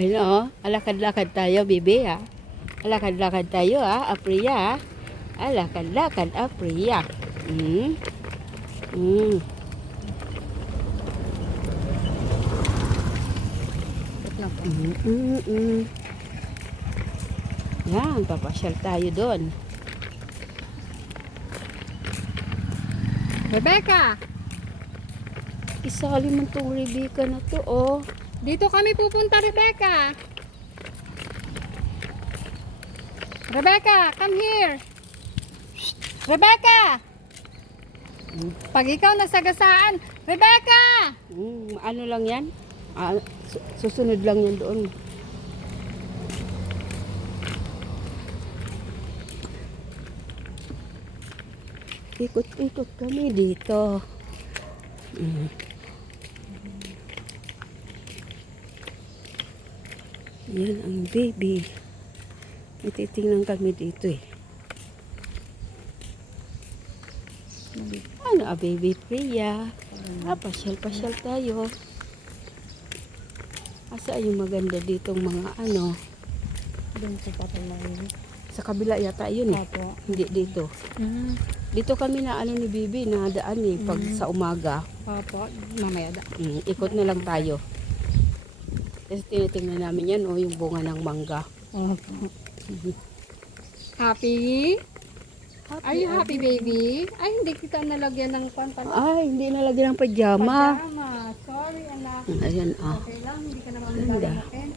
Ayun oh, alakad-lakad tayo, bibi ha. Alakad-lakad tayo ha, Apriya ha. Alakad-lakad, Apriya. Mm. Mm. Yan, papasyal tayo doon. Rebecca! Isali man tong Rebecca na to, oh. Dito kami pupunta, Rebecca! Rebecca, come here! Rebecca! Pag ikaw nasagasaan, Rebecca! Ano lang yan? Susunod lang yan doon. Ikot-ikot kami dito. Yan ang baby. Natitingnan kami dito eh. Ano baby Priya? Pasyal-pasyal tayo. Asa yung maganda ditong mga ano? Doon sa patulay. Sa kabila yata yun eh. Opo. Hindi dito. Dito kami na ano ni Bibi na daan eh pag sa umaga. Opo, mamaya da. Ikot na lang tayo. Kasi tinitingnan namin yan oh, yung bunga ng mangga. Opo. Happy? Are you happy, baby? Ay, hindi kita nalagyan ng pantalon. Ay, hindi nalagyan ng pajama. Pajama. Sorry, anak. Ayan ah. Okay lang, hindi ka naman Ganda. lalamukin.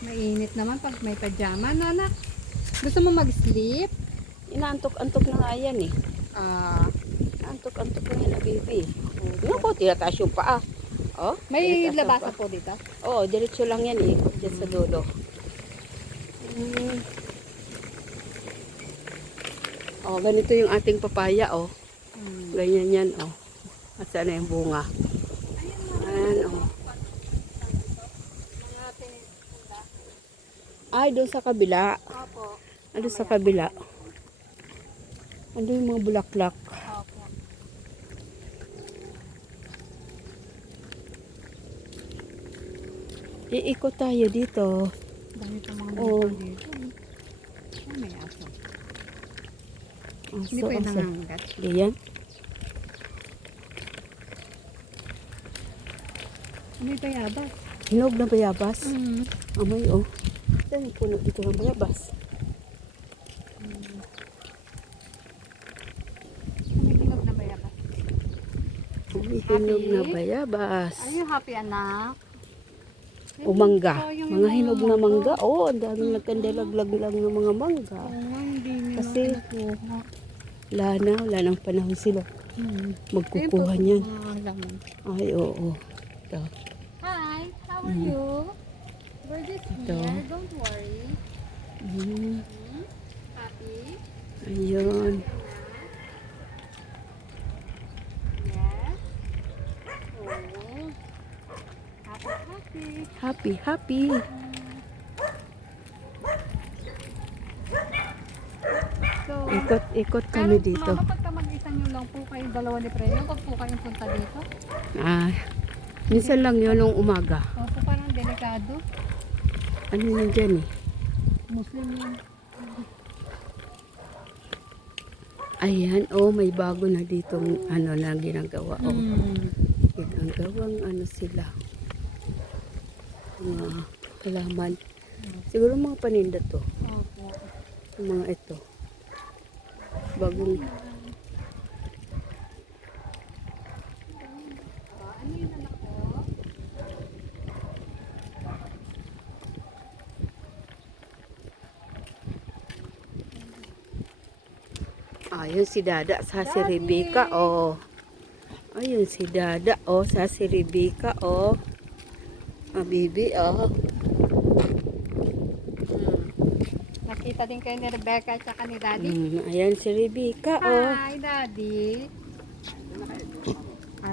Mainit naman pag may pajama, no, anak? Gusto mo mag-sleep? Inaantok-antok na nga yan eh. Inaantok-antok na yan na baby. Naku, tinataas yung paa. Oh, May tinataas ang labasan paa. po dito. Oo, diretso lang yan eh. Ikot dyan sa dulo. Oh, ganito yung ating papaya oh. Ganyan yan oh. At saan na yung bunga? Ayan oh. Ay, doon sa kabila. Opo. Ano sa kabila? Ano yung mga bulaklak? Opo. Iikot tayo dito. Dami pa mga Oo. dito. Ay, may aso. Hindi Aso, pa yung aso. nangangagat. Ganyan. May bayabas. Hinog na bayabas. Amoy oh. Saan yung puno dito ng bayabas? May hinog na bayabas. May hinog na bayabas. Are you happy, anak? O mangga. Sayang Mga yung hinog na mangga. Oo, ang daming nagkandalaglag lang ng mga mangga. Oo nga, hindi nila Kasi- kinukuha. Wala nang panahon sila. Magkukuha niyan. Ay, oo. Ito. Hi, how are you? We're just Ito. here, don't worry. Happy? Ayun. Yes. Oh. Happy. Happy, happy. So, Ikot kami dito. Mama, pagka mag-isa nyo lang po kayong dalawa ni Preno, pag po kayong punta dito, Minsan lang yun nung umaga. opo, parang delikado. Ano yun dyan eh? Muslim yun. Ayan, may bago na ditong ano na ginagawa. Ginagawang ano sila. Mga halaman. Siguro mga paninda to. Opo. Yung mga ito. Bagong. Ano yun, anak ko? Ayun si Dada sa si Daddy! Rebecca, oh. Ayun si Dada, oh, sa si Rebecca, oh. Bibi, oh. Nakita din kayo ni Rebecca at saka ni Daddy. Ayan si Rebecca, oh. Hi, Daddy.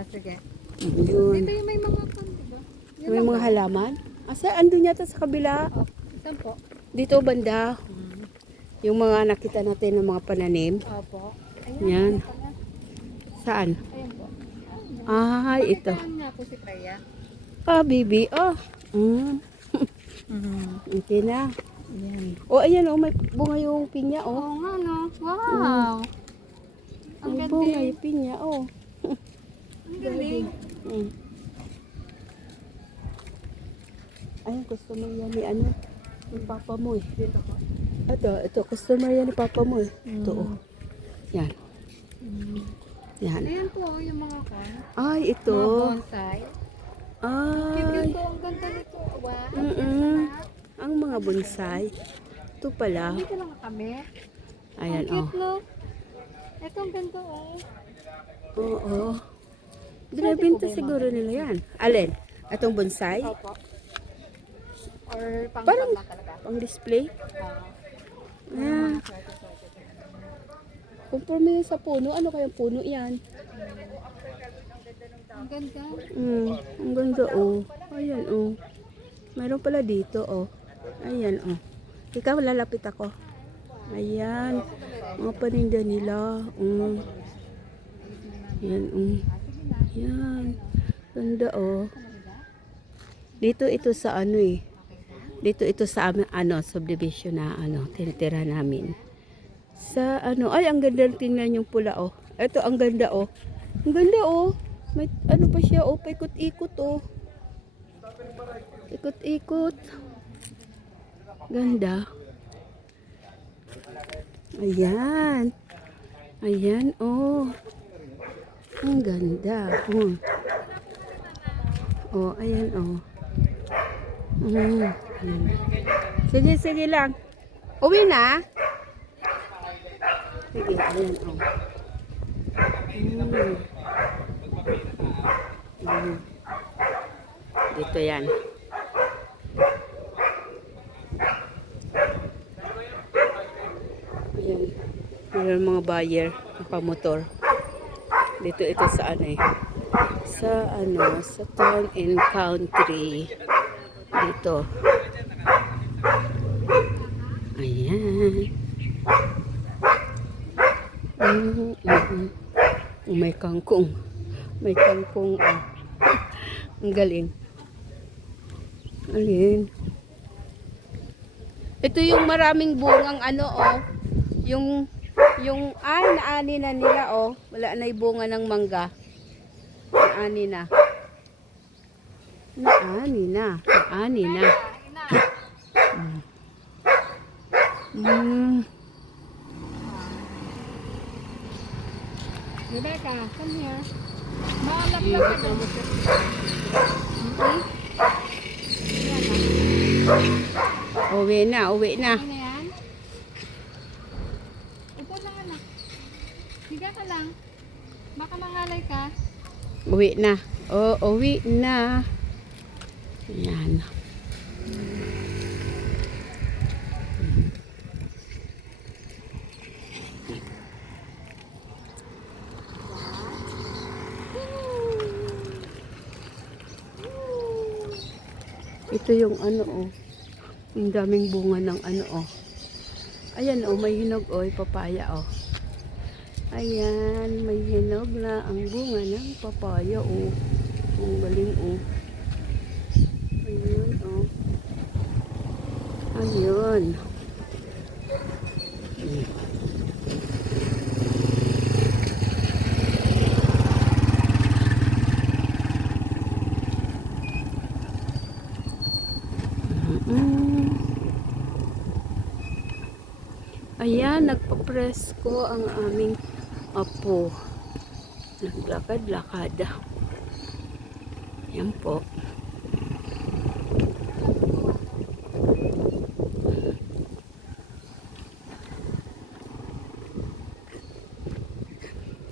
Sige. Yun. Dito yung may mga kan, diba? Yun May lang mga ba? halaman. Asa, andun yata sa kabila. Saan po? Dito banda. Yung mga nakita natin ng mga pananim. Opo. Yan. Ano pala? Saan? Ayan po. Ay, ito. Pakitaan nga po si Freya. Ah, bibi. Oh. Mm. Okay na. Yan. Oh, ayan oh, may bunga yung pinya oh. Oo nga, no? Wow! Ang May bunga galing. yung pinya oh. Ang galing. Mm. Ayan, customer yan ni ano, ni papa mo eh. Ito, customer yan ni papa mo eh. Ito oh. Yan. Yan. Ayan po, yung mga kan. Ay, ito. Mga bonsai. Cute Ay. ko. Ang ganda nito. Wow. Mm-mm. Ang mga bonsai. Ito pala. Dito lang kami. Ayan Ang oh. cute, no? Ito ang ganda, oh. Oo. Binibenta siguro nila yan. Alin? Itong bonsai? Opo. Or pang Parang- lang talaga. Pang display? Ah, Swerte-swerte. conforme sa puno. Ano kayang puno yan? Ang ganda. Ang ganda oh. Ayan oh. Mayroon pala dito oh. Ayan oh. Ikaw, lalapit ako. Ayan. Mga paninda nila. Ayan oh. Ayan. Ganda oh. Dito ito sa ano eh. Dito ito sa amin, ano, subdivision na ano, tinitira namin. Sa ano, ay ang ganda tingnan yung pula oh. Ito ang ganda oh. Ang ganda oh. May ano pa siya oh, paikot-ikot oh. Ikot-ikot. Ganda. Ayan. Ayan oh. Ang ganda. Oh, ayan oh. Ayan. Sige, sige lang. Uwi na. Sige, ayan oh. Dito yan. Ayan. Mayroon mga buyer, nakamotor. Dito ito sa ano eh. Sa ano, sa town and country. Dito. Ayan. May kangkong. May kangkong. Oh. Ang galing. Alin. Ito yung maraming bungang ano oh. Yung naani na nila oh. Wala na yung bunga ng mangga. Naani na. Naani na. Naani na. Rebecca, come here. Maalap ka doon. Uwi na, uwi na. Ano yan? Upo lang anak. Higa ka lang. Baka mangalay ka. Uwi na. Oh, uwi na. Ayan. Ito yung ano oh. Ang daming bunga ng ano oh. Ayan oh, may hinog oh, papaya oh. Ayan, may hinog na ang bunga ng papaya oh. Ang galing oh. Ayun oh. Ayun. Ayan, nagpapresko ang aming apo. Naglakad-lakad. Ayan po.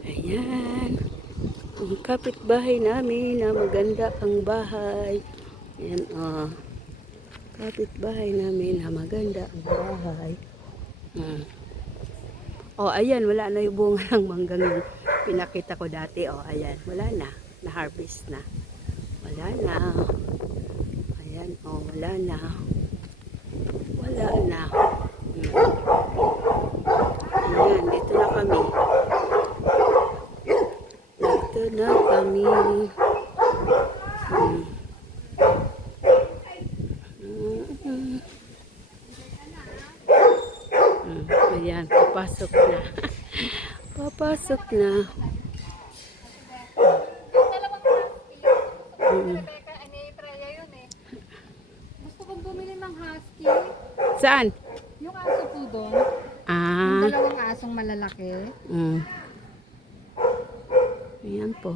Ayan. Ang kapitbahay namin na maganda ang bahay. Ayan oh. Kapitbahay namin na maganda ang bahay. Oh, ayan, wala na yung bunga ng manggang yung pinakita ko dati. Oh, ayan, wala na. Na-harvest na. Wala na. Ayan, oh, wala na. Wala na. Ayan, dito na kami. Dito na kami. na. Dalawang husky. Mm. Rebecca, Freya yun eh. Gusto kong bumili ng husky. Saan? Yung aso po doon. Yung Ah. dalawang asong malalaki. Mm. Ayan po.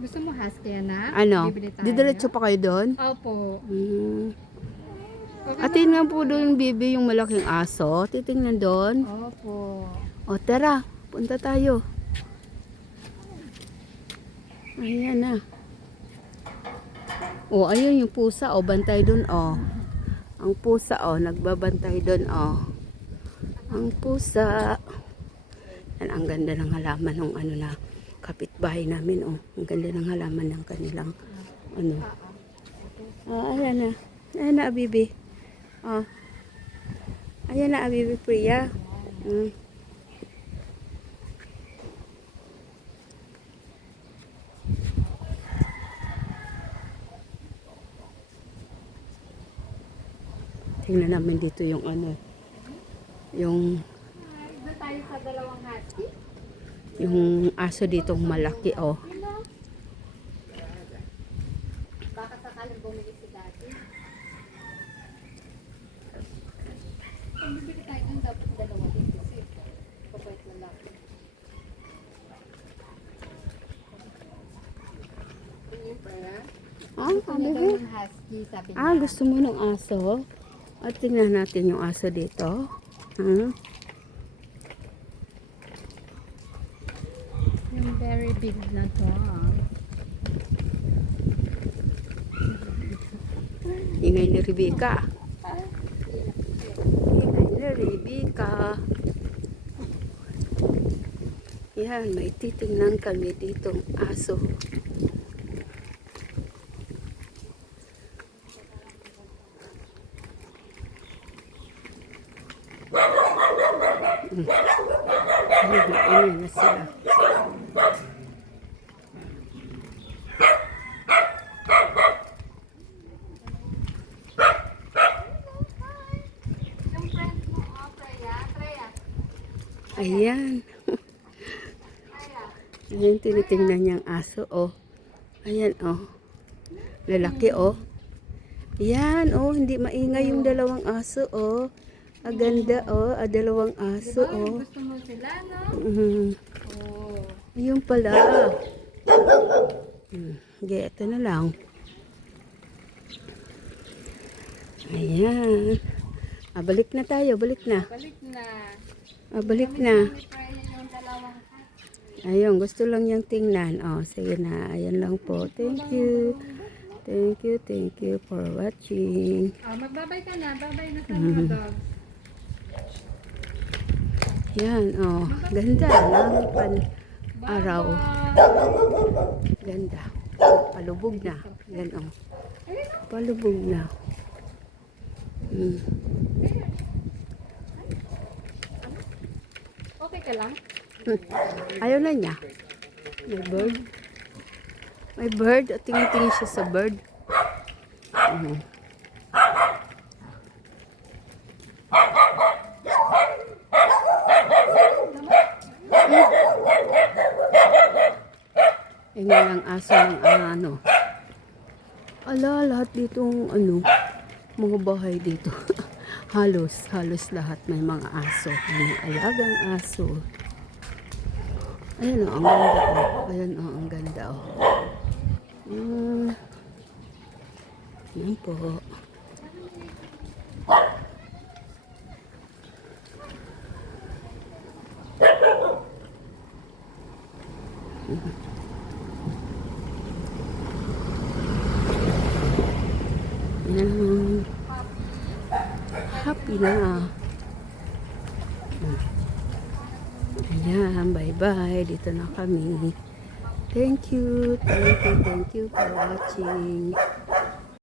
Gusto mo husky na? Ano? Bibili tayo. Didiretso pa kayo doon? Opo. Mm. Okay At tingnan po doon, Bibi, yung malaking aso. Titingnan doon. Opo. O, tara. Punta tayo. Ayan na. O, ayun yung pusa. O, bantay doon. O. Ang pusa, o. Nagbabantay doon. O. Ang pusa. Yan, ang ganda ng halaman ng ano na kapitbahay namin. O. Ang ganda ng halaman ng kanilang ano. O, ayan na. Ayan na, Bibi. O. Ayan na, Bibi Priya. Mm. Tingnan namin dito yung ano, yung Doon tayo sa dalawang husky. aso ditong malaki, oh. Baka sakaling bumili si dati. Kung bibili tayo doon, dapat dalawa din kasi kapait lalaki. Yung Freya? Ah, Gusto niya daw Bibi. yung husky, sabi niya. Ah, gusto mo ng aso? At tingnan natin yung aso dito. Hmm? Yung very big na to. Ingay ni Rebecca. Ingay ni Rebecca. Yan, may titingnan kami ditong aso. Ayun na sila. Yung friend mo, Freya. Freya. Ayan. Freya. Ayan, tinitingnan niyang aso, oh. Ayan, oh. Lalaki, oh. Yan, oh. Hindi maingay yung dalawang aso, oh. Aganda, oh. Dalawang aso, Diba? oh. Gusto mo sila, no? Mhm. Oo. Ayun pala. Okay, ito na lang. Ayan. Balik na tayo, balik na. Balik na. Balik na. Ni Freya yung dalawang husky. Ayun, gusto lang niyang tingnan. Oh, sige na. Ayan lang po. Thank you. Thank you for watching. Magbabay ka na. Babay na sa mga dog. Yan, oh. Ganda ng pan-araw. Ganda. Palubog na. Yan, oh. Palubog na. Okay ka lang? Ayaw na niya. May bird. May bird. Tingin-tingin siya sa bird. Yan ang aso ng ano. Ala, lahat ditong ano, mga bahay dito. halos lahat may mga aso. May alagang aso. Ayan o, ang ganda o. Ayan o, ang ganda o. Yan po. Yan. Happy na. Ayan, bye-bye. Dito na kami. Thank you for watching.